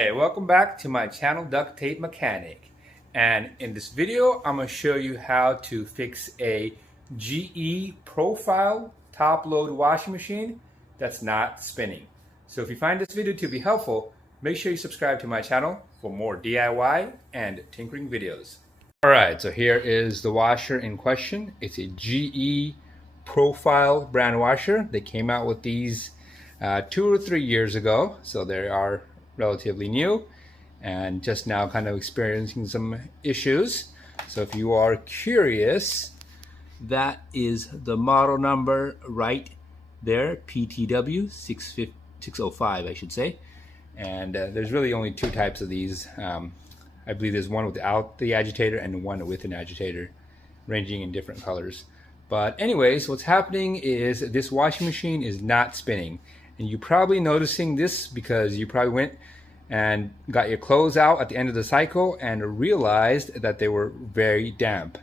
Hey, welcome back to my channel, Duct Tape Mechanic. And in this video, I'm going to show you how to fix a GE profile top load washing machine that's not spinning. So if you find this video to be helpful, make sure you subscribe to my channel for more DIY and tinkering videos. All right, so here is the washer in question. It's a GE profile brand washer. They came out with these 2 or 3 years ago, so they are relatively new and just now kind of experiencing some issues. So if you are curious, that is the model number right there, PTW 605, I should say. And there's really only two types of these. I believe there's one without the agitator and one with an agitator, ranging in different colors. But anyways, what's happening is this washing machine is not spinning. And you're probably noticing this because you probably went and got your clothes out at the end of the cycle and realized that they were very damp.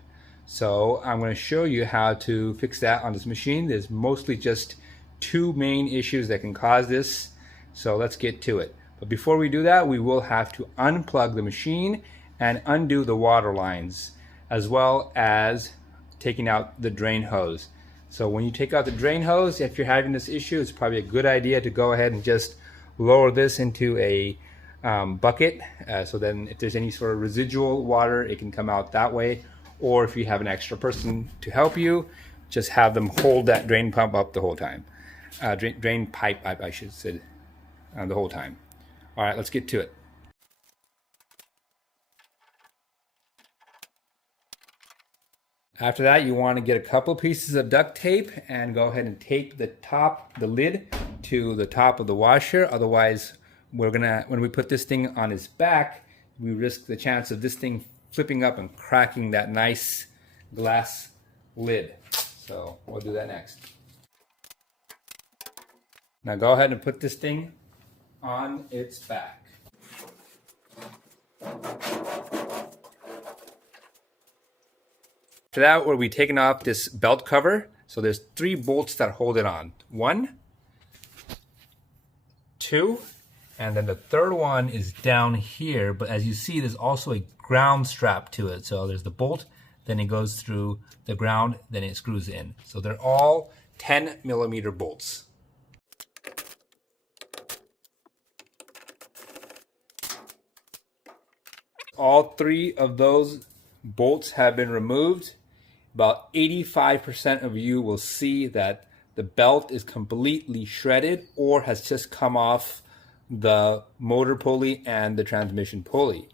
So I'm going to show you how to fix that on this machine. There's mostly just two main issues that can cause this. So let's get to it. But before we do that, we will have to unplug the machine and undo the water lines, as well as taking out the drain hose. So when you take out the drain hose, if you're having this issue, it's probably a good idea to go ahead and just lower this into a bucket. So then if there's any sort of residual water, it can come out that way. Or if you have an extra person to help you, just have them hold that drain pump up the whole time. Drain pipe, I should say, the whole time. All right, let's get to it. After that, you want to get a couple pieces of duct tape and go ahead and tape the lid to the top of the washer. Otherwise, when we put this thing on its back, we risk the chance of this thing flipping up and cracking that nice glass lid. So we'll do that next. Now go ahead and put this thing on its back. After that, we'll be taking off this belt cover. So there's 3 bolts that hold it on. 1, 2, and then the third one is down here. But as you see, there's also a ground strap to it. So there's the bolt, then it goes through the ground, then it screws in. So they're all 10mm bolts. All 3 of those bolts have been removed. About 85% of you will see that the belt is completely shredded or has just come off the motor pulley and the transmission pulley.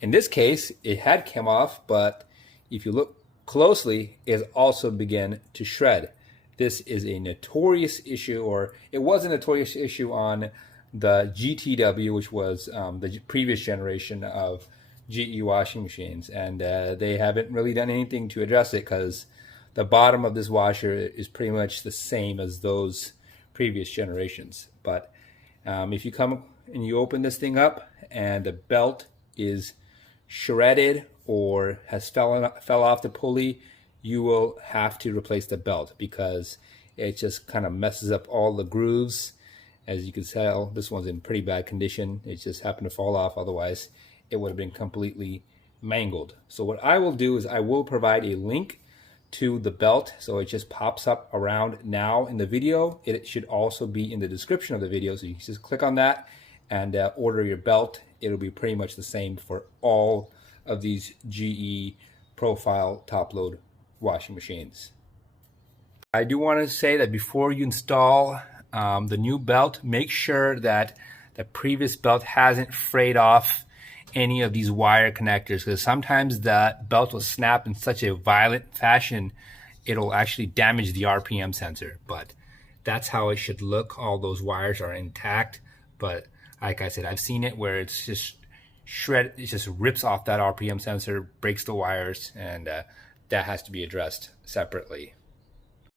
In this case, it had come off, but if you look closely, it has also begun to shred. This is a notorious issue, or it was a notorious issue on the GTW, which was the previous generation of GE washing machines, and they haven't really done anything to address it because the bottom of this washer is pretty much the same as those previous generations. But if you come and you open this thing up and the belt is shredded or has fell off the pulley, you will have to replace the belt because it just kind of messes up all the grooves. As you can tell, this one's in pretty bad condition. It just happened to fall off, otherwise it would have been completely mangled. So what I will do is I will provide a link to the belt, so it just pops up around now in the video. It should also be in the description of the video, so you can just click on that and order your belt. It'll be pretty much the same for all of these GE profile top load washing machines. I do want to say that before you install the new belt, make sure that the previous belt hasn't frayed off any of these wire connectors, because sometimes that belt will snap in such a violent fashion it'll actually damage the RPM sensor. But that's how it should look. All those wires are intact, but like I said, I've seen it where it's just it just rips off that RPM sensor, breaks the wires, and that has to be addressed separately.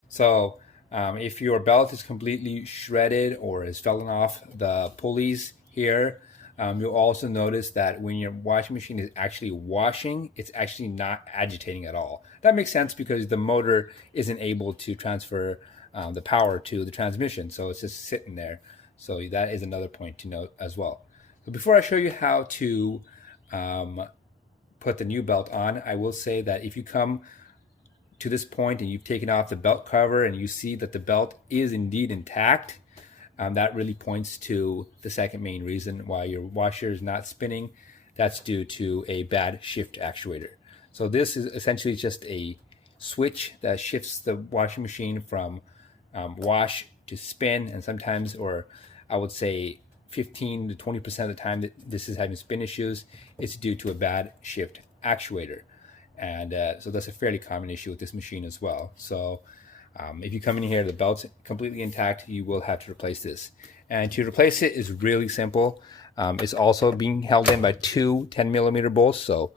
So if your belt is completely shredded or has fallen off the pulleys here, you'll also notice that when your washing machine is actually washing, it's actually not agitating at all. That makes sense because the motor isn't able to transfer the power to the transmission, so it's just sitting there. So that is another point to note as well. But before I show you how to put the new belt on, I will say that if you come to this point and you've taken off the belt cover and you see that the belt is indeed intact, that really points to the second main reason why your washer is not spinning. That's due to a bad shift actuator. So this is essentially just a switch that shifts the washing machine from wash to spin, and sometimes, or I would say 15 to 20% of the time that this is having spin issues, it's due to a bad shift actuator. And so that's a fairly common issue with this machine as well. So if you come in here, the belt's completely intact, you will have to replace this. And to replace it is really simple. It's also being held in by two 10mm bolts. So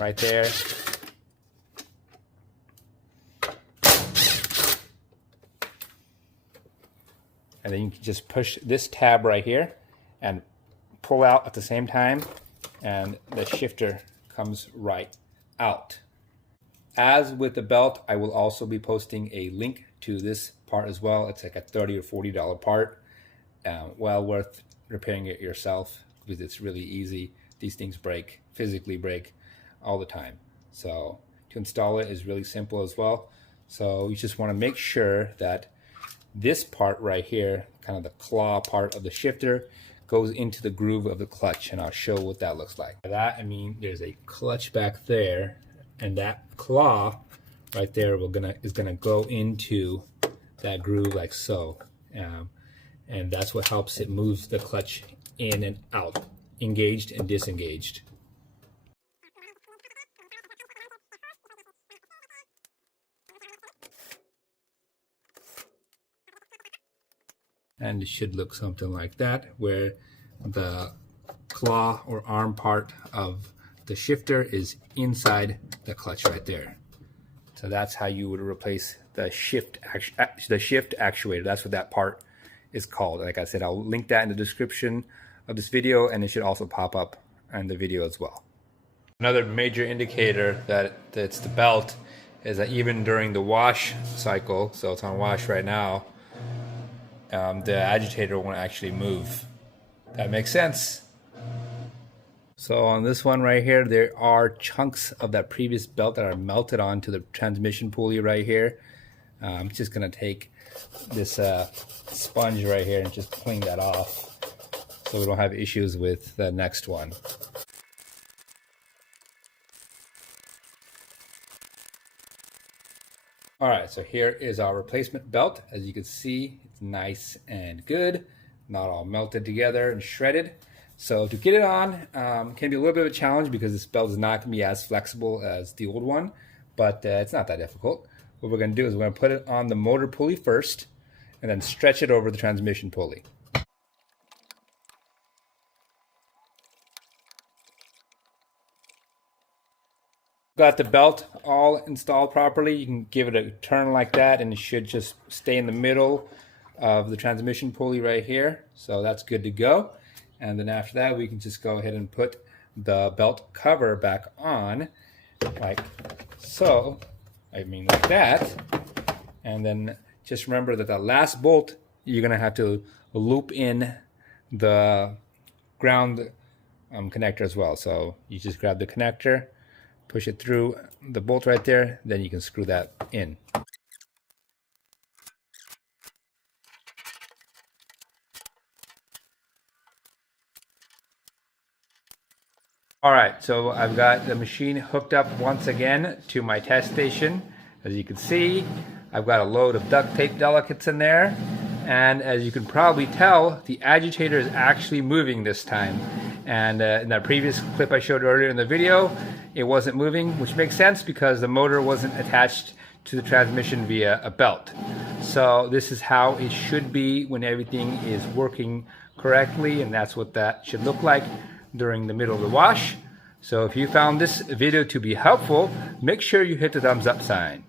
right there. And then you can just push this tab right here and pull out at the same time, and the shifter comes right out. As with the belt, I will also be posting a link to this part as well. It's like a $30 or $40 part. Well worth repairing it yourself because it's really easy. These things break, physically break all the time. So to install it is really simple as well. So you just want to make sure that this part right here, kind of the claw part of the shifter, goes into the groove of the clutch, and I'll show what that looks like. By that I mean there's a clutch back there, and that claw right there is gonna go into that groove like so, and that's what helps it move the clutch in and out, engaged and disengaged. And it should look something like that, where the claw or arm part of the shifter is inside the clutch right there. So that's how you would replace the shift actuator. That's what that part is called. Like I said, I'll link that in the description of this video, and it should also pop up in the video as well. Another major indicator that it's the belt is that even during the wash cycle, so it's on wash right now, the agitator won't actually move. That makes sense. So on this one right here, there are chunks of that previous belt that are melted onto the transmission pulley right here. I'm just gonna take this sponge right here and just clean that off so we don't have issues with the next one. All right, so here is our replacement belt. As you can see, it's nice and good, not all melted together and shredded. So to get it on can be a little bit of a challenge because this belt is not going to be as flexible as the old one, but it's not that difficult. What we're going to do is we're going to put it on the motor pulley first and then stretch it over the transmission pulley. Got the belt all installed properly. You can give it a turn like that and it should just stay in the middle of the transmission pulley right here. So that's good to go. And then after that, we can just go ahead and put the belt cover back on like so. I mean like that. And then just remember that the last bolt, you're gonna have to loop in the ground connector as well. So you just grab the connector, push it through the bolt right there, then you can screw that in. All right, so I've got the machine hooked up once again to my test station. As you can see, I've got a load of duct tape delicates in there. And as you can probably tell, the agitator is actually moving this time. And in that previous clip I showed earlier in the video, it wasn't moving, which makes sense because the motor wasn't attached to the transmission via a belt. So this is how it should be when everything is working correctly, and that's what that should look like during the middle of the wash. So if you found this video to be helpful, make sure you hit the thumbs up sign.